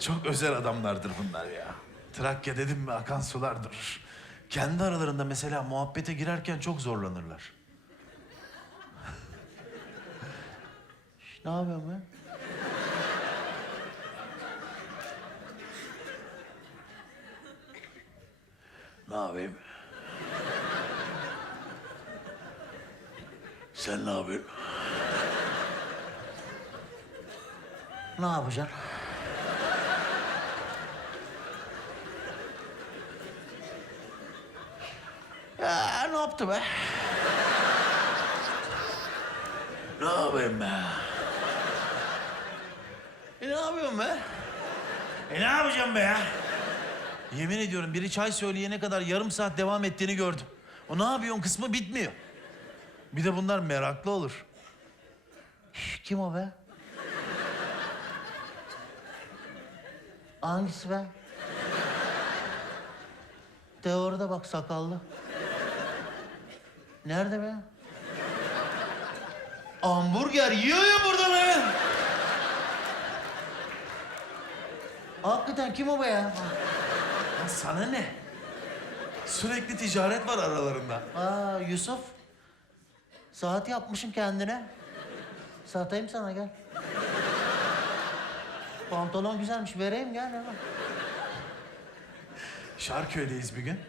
Çok özel adamlardır bunlar ya. Trakya dedim mi akan sular durur. Kendi aralarında mesela muhabbete girerken çok zorlanırlar. Ne yapıyorsun be? Ne yapayım? Sen ne yapıyorsun? Ne yapacaksın? Ya ne yaptı be? Ne yapayım be? E, ne yapıyorsun be? E ne yapacağım be ya? Yemin ediyorum biri çay söyleyene kadar yarım saat devam ettiğini gördüm. O ne yapıyorsun kısmı bitmiyor. Bir de bunlar meraklı olur. Şş, Kim o be? Hangisi be? De orada bak sakallı. Nerede be? Hamburger yiyor ya burada be. Hakikaten kim o be ya? Ya sana ne? Sürekli ticaret var aralarında. Aa Yusuf. Saat yapmışım kendine. Satayım sana gel. Pantolon güzelmiş vereyim gel hemen. Şarköy'deyiz bir gün.